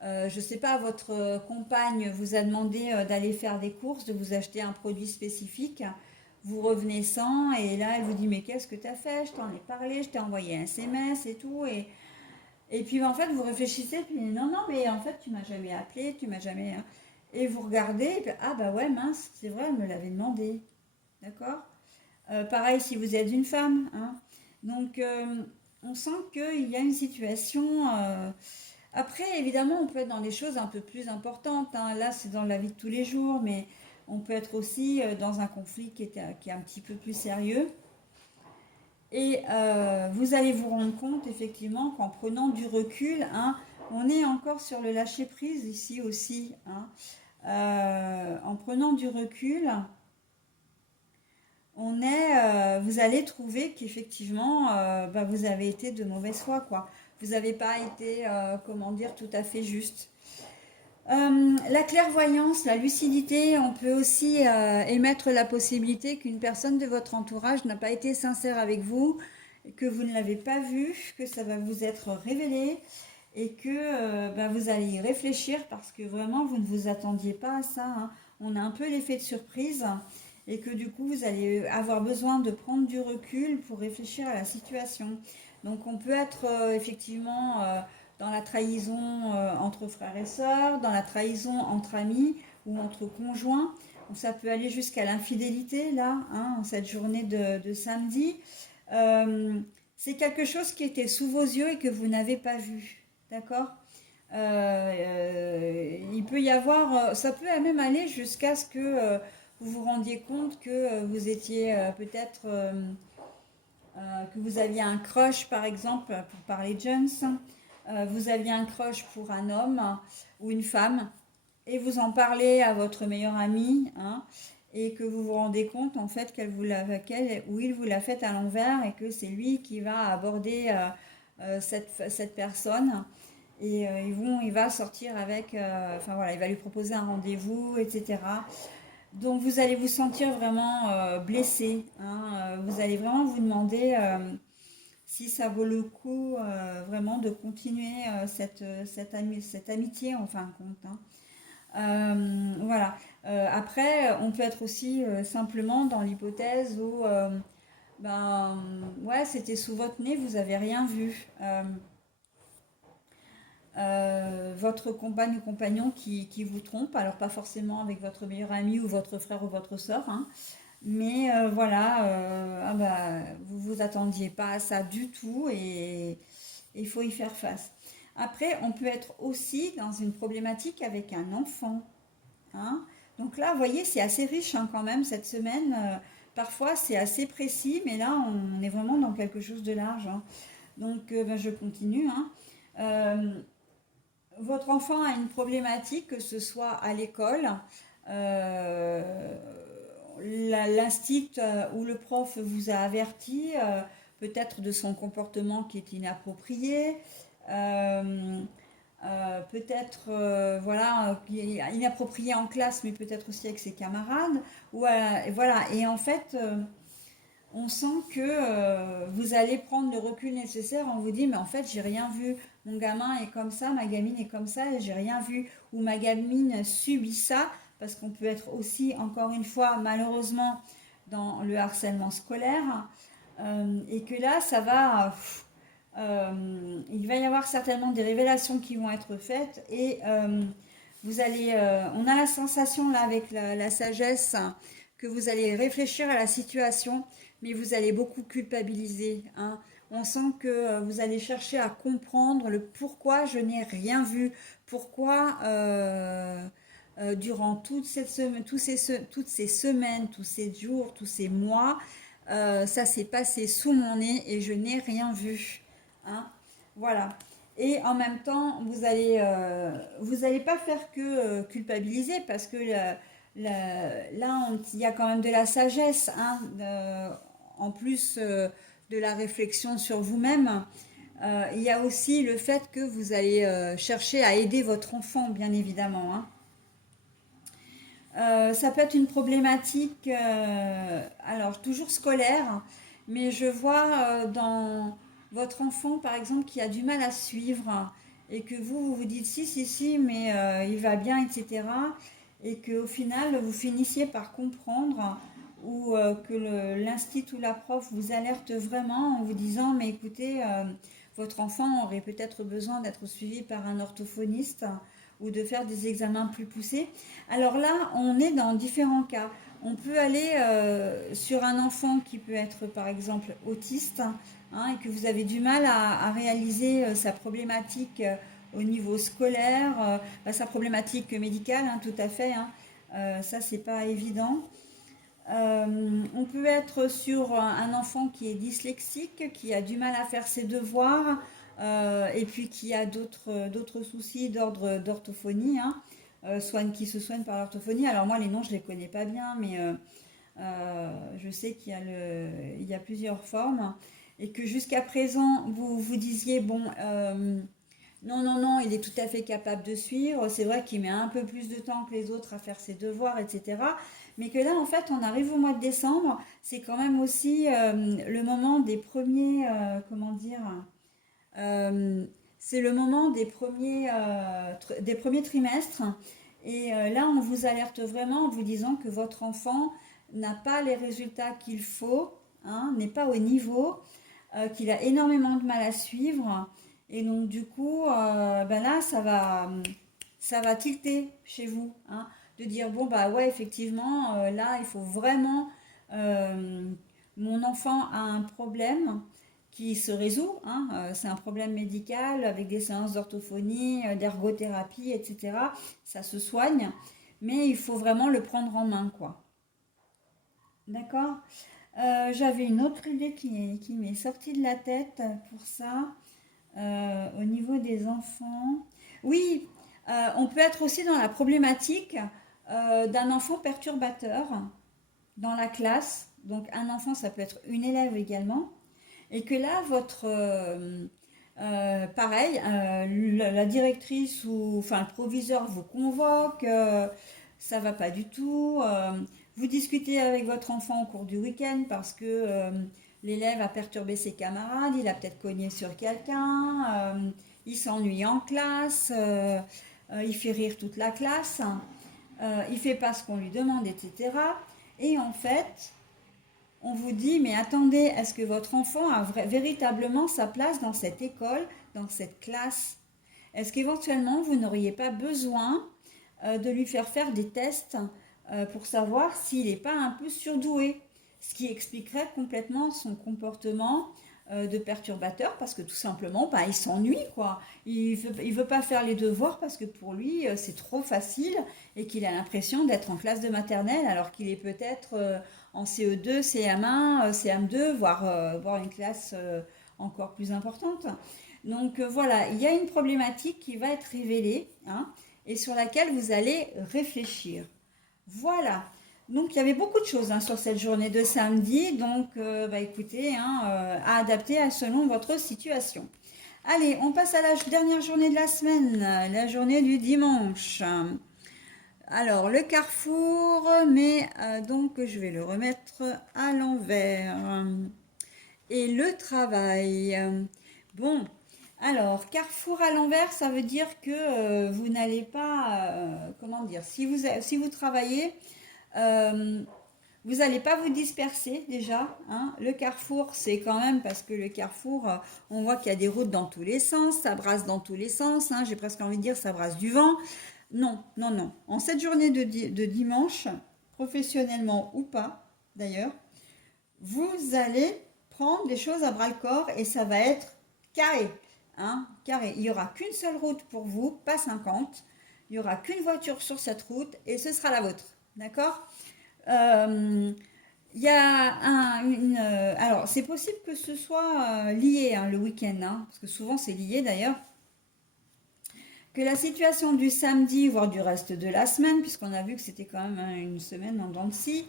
Je ne sais pas, votre compagne vous a demandé d'aller faire des courses, de vous acheter un produit spécifique. Vous revenez sans, et là, elle vous dit, mais qu'est-ce que tu as fait? Je t'en ai parlé, je t'ai envoyé un SMS et tout. Et puis, en fait, vous réfléchissez, puis non, non, mais en fait, tu m'as jamais appelé, tu m'as jamais, hein. Et vous regardez, et puis, ah bah ouais, mince, c'est vrai, elle me l'avait demandé. D'accord. Pareil si vous êtes une femme, hein. Donc, on sent qu'il y a une situation. Après, évidemment, on peut être dans des choses un peu plus importantes, hein. Là, c'est dans la vie de tous les jours, mais on peut être aussi dans un conflit qui est un petit peu plus sérieux. Et vous allez vous rendre compte, effectivement, qu'en prenant du recul, hein, on est encore sur le lâcher-prise ici aussi, hein. En prenant du recul, vous allez trouver qu'effectivement, bah, vous avez été de mauvaise foi, quoi. Vous n'avez pas été, comment dire, tout à fait juste. La clairvoyance, la lucidité, on peut aussi émettre la possibilité qu'une personne de votre entourage n'a pas été sincère avec vous, que vous ne l'avez pas vu, que ça va vous être révélé et que bah, vous allez y réfléchir parce que vraiment vous ne vous attendiez pas à ça, hein. On a un peu l'effet de surprise et que du coup vous allez avoir besoin de prendre du recul pour réfléchir à la situation. Donc on peut être effectivement dans la trahison entre frères et sœurs, dans la trahison entre amis ou entre conjoints. Donc, ça peut aller jusqu'à l'infidélité, là, hein, en cette journée de samedi. Euh, c'est quelque chose qui était sous vos yeux et que vous n'avez pas vu. D'accord. Il peut y avoir, ça peut même aller jusqu'à ce que vous vous rendiez compte que vous étiez peut-être, que vous aviez un crush par exemple, pour parler de Jones, vous aviez un crush pour un homme ou une femme et vous en parlez à votre meilleure amie, hein, et que vous vous rendez compte en fait qu'elle ou il vous l'a fait à l'envers et que c'est lui qui va aborder cette personne et il va sortir avec, enfin voilà, il va lui proposer un rendez-vous, etc. Donc vous allez vous sentir vraiment blessé, hein, vous allez vraiment vous demander si ça vaut le coup vraiment de continuer cette amitié en fin de compte, hein. Voilà. Après, on peut être aussi simplement dans l'hypothèse où, ben, ouais, c'était sous votre nez, vous avez rien vu. Votre compagne ou compagnon qui vous trompe, alors pas forcément avec votre meilleur ami ou votre frère ou votre soeur, hein, mais voilà, ah bah, vous vous attendiez pas à ça du tout et il faut y faire face. Après, on peut être aussi dans une problématique avec un enfant, hein. Donc là, vous voyez, c'est assez riche hein, quand même cette semaine. Parfois, c'est assez précis, mais là, on est vraiment dans quelque chose de large, hein. Donc, ben, je continue, hein. Euh, Votre enfant a une problématique, que ce soit à l'école, euh, l'instit ou le prof vous a averti peut-être de son comportement qui est inapproprié, euh, peut-être voilà, qui est inapproprié en classe, mais peut-être aussi avec ses camarades. Ou, voilà. Et en fait, on sent que vous allez prendre le recul nécessaire. On vous dit, mais en fait, j'ai rien vu. Mon gamin est comme ça, ma gamine est comme ça, et j'ai rien vu. Ou ma gamine subit ça, parce qu'on peut être aussi, encore une fois, malheureusement, dans le harcèlement scolaire. Et que là, ça va. Il va y avoir certainement des révélations qui vont être faites et vous allez, on a la sensation là avec la sagesse que vous allez réfléchir à la situation, mais vous allez beaucoup culpabiliser, hein. On sent que vous allez chercher à comprendre le pourquoi je n'ai rien vu, pourquoi durant toutes ces semaines, tous ces jours, tous ces mois, ça s'est passé sous mon nez et je n'ai rien vu, hein. Voilà. Et en même temps, vous allez pas faire que culpabiliser parce que là, il y a quand même de la sagesse, hein, en plus de la réflexion sur vous-même. Il y a aussi le fait que vous allez chercher à aider votre enfant, bien évidemment, hein. Ça peut être une problématique, alors toujours scolaire, mais je vois dans votre enfant, par exemple, qui a du mal à suivre et que vous vous dites si, si, si, mais il va bien, etc. Et qu'au final, vous finissiez par comprendre ou que l'instit ou la prof vous alerte vraiment en vous disant, mais écoutez, votre enfant aurait peut-être besoin d'être suivi par un orthophoniste ou de faire des examens plus poussés. Alors là, on est dans différents cas. On peut aller sur un enfant qui peut être par exemple autiste, hein, et que vous avez du mal à réaliser sa problématique au niveau scolaire, sa problématique médicale, hein, tout à fait, hein. Ça, c'est pas évident. On peut être sur un enfant qui est dyslexique, qui a du mal à faire ses devoirs, et puis qui a d'autres soucis d'ordre d'orthophonie, hein, qui se soignent par l'orthophonie. Alors moi, les noms, je les connais pas bien, mais je sais il y a plusieurs formes. Et que jusqu'à présent, vous vous disiez, bon, non, non, non, il est tout à fait capable de suivre. C'est vrai qu'il met un peu plus de temps que les autres à faire ses devoirs, etc. Mais que là, en fait, on arrive au mois de décembre. C'est quand même aussi le moment des premiers, comment dire, euh, c'est le moment des premiers trimestres. Et là, on vous alerte vraiment en vous disant que votre enfant n'a pas les résultats qu'il faut, hein, n'est pas au niveau, qu'il a énormément de mal à suivre. Et donc, du coup, ben là, ça va tilter chez vous, hein, de dire, bon, bah ouais, effectivement, là, il faut vraiment... euh, mon enfant a un problème qui se résout, hein, c'est un problème médical avec des séances d'orthophonie, d'ergothérapie, etc. Ça se soigne, mais il faut vraiment le prendre en main, quoi. D'accord. J'avais une autre idée qui m'est sortie de la tête pour ça, au niveau des enfants. Oui, on peut être aussi dans la problématique d'un enfant perturbateur dans la classe. Donc un enfant, ça peut être une élève également. Et que là, pareil, la directrice ou enfin le proviseur vous convoque, ça va pas du tout. Vous discutez avec votre enfant au cours du week-end parce que l'élève a perturbé ses camarades, il a peut-être cogné sur quelqu'un, il s'ennuie en classe, il fait rire toute la classe, il fait pas ce qu'on lui demande, etc. Et en fait, on vous dit, mais attendez, est-ce que votre enfant a véritablement sa place dans cette école, dans cette classe? Est-ce qu'éventuellement, vous n'auriez pas besoin de lui faire des tests pour savoir s'il n'est pas un peu surdoué? Ce qui expliquerait complètement son comportement de perturbateur, parce que tout simplement, bah, il s'ennuie, quoi. Il veut pas faire les devoirs parce que pour lui, c'est trop facile et qu'il a l'impression d'être en classe de maternelle alors qu'il est peut-être en CE2, CM1, CM2, voire une classe encore plus importante. Donc voilà, il y a une problématique qui va être révélée, hein, et sur laquelle vous allez réfléchir. Voilà. Donc il y avait beaucoup de choses, hein, sur cette journée de samedi, donc bah, écoutez, hein, à adapter selon votre situation. Allez, on passe à la dernière journée de la semaine, la journée du dimanche. Alors, le carrefour, mais donc je vais le remettre à l'envers. Et le travail. Bon, alors, carrefour à l'envers, ça veut dire que vous n'allez pas, comment dire, si vous travaillez, euh, vous n'allez pas vous disperser déjà, hein. Le carrefour, c'est quand même parce que le carrefour, on voit qu'il y a des routes dans tous les sens, ça brasse dans tous les sens, hein. J'ai presque envie de dire ça brasse du vent. Non, non, non. En cette journée de dimanche, professionnellement ou pas d'ailleurs, vous allez prendre les choses à bras le corps et ça va être carré, hein, carré. Il n'y aura qu'une seule route pour vous, pas 50. Il n'y aura qu'une voiture sur cette route et ce sera la vôtre, d'accord? Il y a alors, c'est possible que ce soit lié, hein, le week-end, hein, parce que souvent c'est lié d'ailleurs, que la situation du samedi, voire du reste de la semaine, puisqu'on a vu que c'était quand même, hein, une semaine en dents de scie,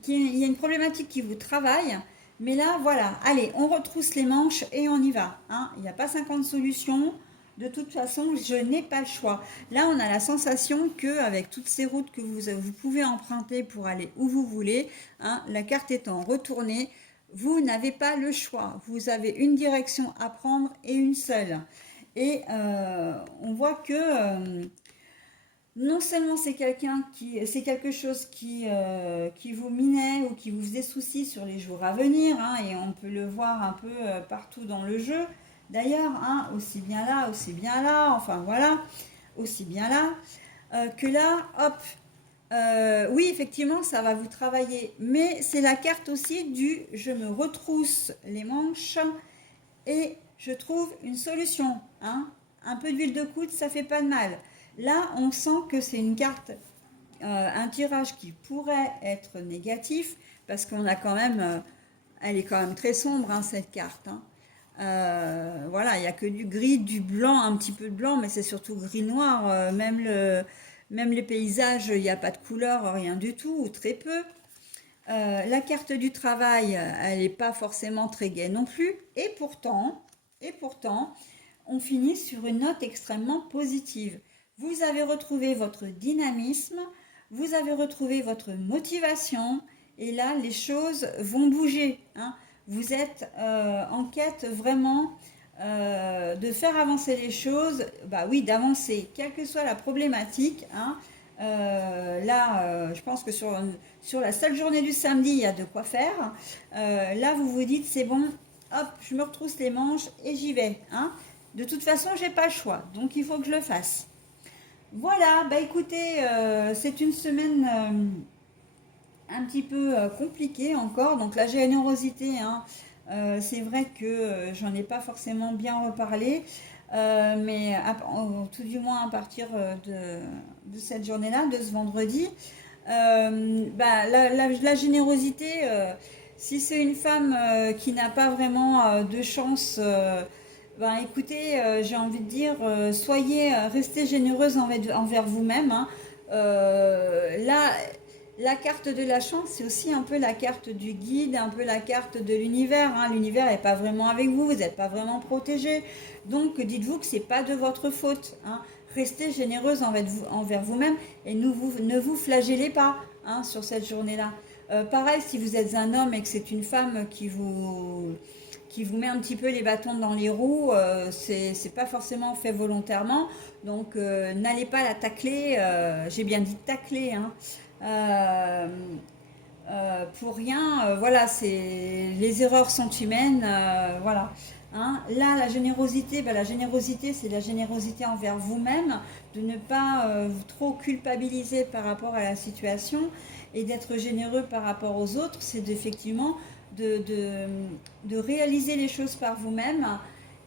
qu'il y a une problématique qui vous travaille. Mais là, voilà, allez, on retrousse les manches et on y va, hein. Il n'y a pas 50 solutions. De toute façon, je n'ai pas le choix. Là, on a la sensation qu'avec toutes ces routes que vous pouvez emprunter pour aller où vous voulez, hein, la carte étant retournée, vous n'avez pas le choix. Vous avez une direction à prendre et une seule. Et on voit que non seulement c'est quelque chose qui vous minait ou qui vous faisait souci sur les jours à venir, hein, et on peut le voir un peu partout dans le jeu. D'ailleurs, hein, aussi bien là, enfin voilà, aussi bien là, que là, hop, oui, effectivement, ça va vous travailler, mais c'est la carte aussi du je me retrousse les manches et je trouve une solution, hein. Un peu d'huile de coude, ça fait pas de mal. Là, on sent que c'est une carte, un tirage qui pourrait être négatif, parce qu'on a quand même, elle est quand même très sombre, hein, cette carte, hein. Voilà, il n'y a que du gris, du blanc, un petit peu de blanc, mais c'est surtout gris-noir. Même les paysages, il n'y a pas de couleur, rien du tout, ou très peu. La carte du travail, elle n'est pas forcément très gaie non plus. Et pourtant, on finit sur une note extrêmement positive. Vous avez retrouvé votre dynamisme, vous avez retrouvé votre motivation, et là, les choses vont bouger, hein. Vous êtes en quête vraiment de faire avancer les choses, bah oui, d'avancer, quelle que soit la problématique, hein. Là, je pense que sur la seule journée du samedi, il y a de quoi faire. Là, vous vous dites, c'est bon, hop, je me retrousse les manches et j'y vais, hein. De toute façon, j'ai pas le choix, donc il faut que je le fasse. Voilà, bah écoutez, c'est une semaine un petit peu compliquée encore. Donc la générosité, hein, c'est vrai que j'en ai pas forcément bien reparlé, mais tout du moins à partir de cette journée-là, de ce vendredi, bah, la générosité, si c'est une femme qui n'a pas vraiment de chance, ben écoutez, j'ai envie de dire, restez généreuse envers vous-même, hein. Là, la carte de la chance, c'est aussi un peu la carte du guide, un peu la carte de l'univers, hein. L'univers n'est pas vraiment avec vous, vous n'êtes pas vraiment protégé. Donc, dites-vous que c'est pas de votre faute, hein. Restez généreuse envers vous-même et ne vous flagellez pas, hein, sur cette journée-là. Pareil, si vous êtes un homme et que c'est une femme qui vous met un petit peu les bâtons dans les roues, c'est pas forcément fait volontairement, donc n'allez pas la tacler, j'ai bien dit tacler, hein, pour rien, voilà, les erreurs sont humaines, voilà, hein. Là, la générosité, c'est la générosité envers vous-même, de ne pas trop culpabiliser par rapport à la situation, et d'être généreux par rapport aux autres, c'est effectivement de réaliser les choses par vous-même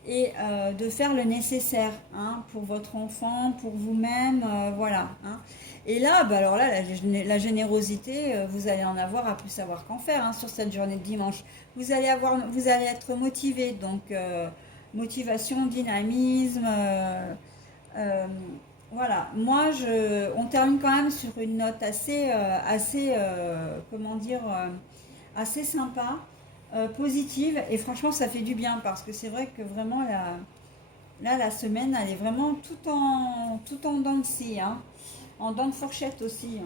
et de faire le nécessaire, hein, pour votre enfant, pour vous-même, voilà, hein. Et là, bah alors là, la générosité, vous allez en avoir à plus savoir qu'en faire, hein, sur cette journée de dimanche. Vous allez être motivé, donc motivation, dynamisme, euh, voilà. Moi, on termine quand même sur une note comment dire, assez sympa, positive, et franchement, ça fait du bien parce que c'est vrai que vraiment la semaine, elle est vraiment tout en dents de scie, hein. en dents de fourchette aussi.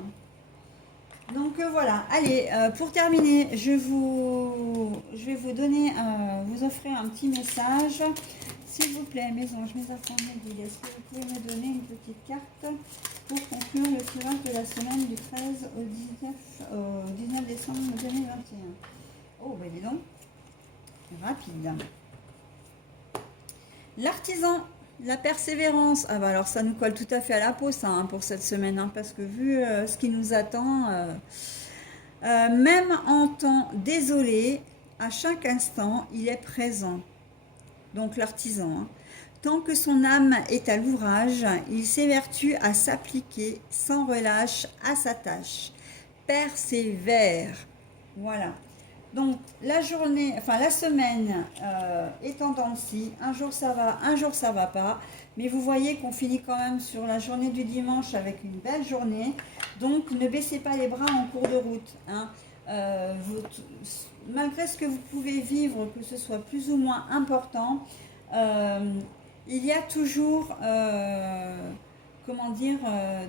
Donc voilà, allez, pour terminer, je vais vous donner, vous offrir un petit message. S'il vous plaît, mes anges, mes enfants, mes guides, est-ce que vous pouvez me donner une petite carte pour conclure le tirage de la semaine du 13 au 19 décembre 2021? Oh, ben dis donc, rapide. L'artisan, la persévérance. Ah bah alors ça nous colle tout à fait à la peau ça, hein, pour cette semaine, hein, parce que vu ce qui nous attend, même en temps désolé, à chaque instant, il est présent. Donc l'artisan, hein. Tant que son âme est à l'ouvrage, il s'évertue à s'appliquer sans relâche à sa tâche. Persévère. Voilà. Donc la journée, enfin la semaine est en dents de scie. Un jour ça va, un jour ça va pas. Mais vous voyez qu'on finit quand même sur la journée du dimanche avec une belle journée. Donc ne baissez pas les bras en cours de route, hein. Malgré ce que vous pouvez vivre, que ce soit plus ou moins important, il y a toujours, comment dire,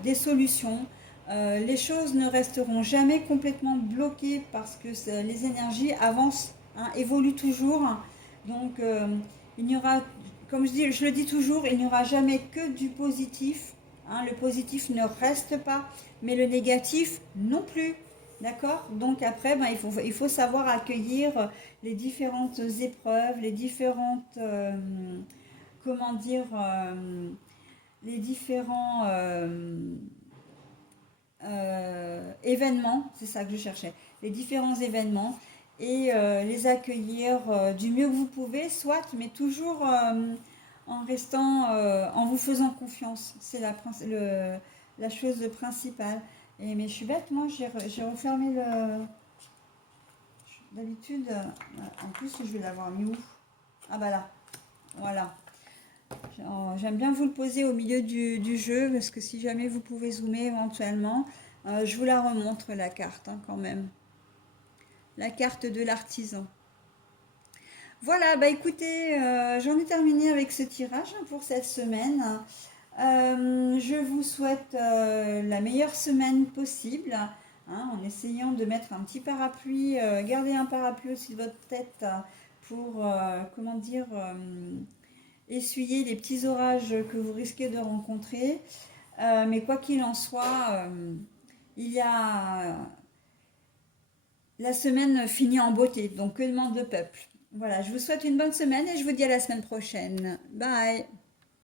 des solutions. Les choses ne resteront jamais complètement bloquées parce que les énergies avancent, hein, évoluent toujours. Donc, il n'y aura, comme je le dis toujours, il n'y aura jamais que du positif, hein. Le positif ne reste pas, mais le négatif non plus. D'accord? Donc après, ben, il faut savoir accueillir les différentes épreuves, les différentes, comment dire, les différents événements, c'est ça que je cherchais, les différents événements, et les accueillir du mieux que vous pouvez, soit, mais toujours en restant, en vous faisant confiance. C'est la chose principale. Et, mais je suis bête, moi, j'ai refermé le... D'habitude, en plus, je vais l'avoir mis où? Ah bah là, voilà. J'aime bien vous le poser au milieu du jeu, parce que si jamais vous pouvez zoomer éventuellement, je vous la remontre la carte, hein, quand même. La carte de l'artisan. Voilà, bah écoutez, j'en ai terminé avec ce tirage, hein, pour cette semaine. Je vous souhaite la meilleure semaine possible, hein, en essayant de mettre un petit parapluie, gardez un parapluie au-dessus de votre tête pour, comment dire, essuyer les petits orages que vous risquez de rencontrer. Mais quoi qu'il en soit, il y a... La semaine finit en beauté, donc que demande le peuple? Voilà, je vous souhaite une bonne semaine et je vous dis à la semaine prochaine. Bye!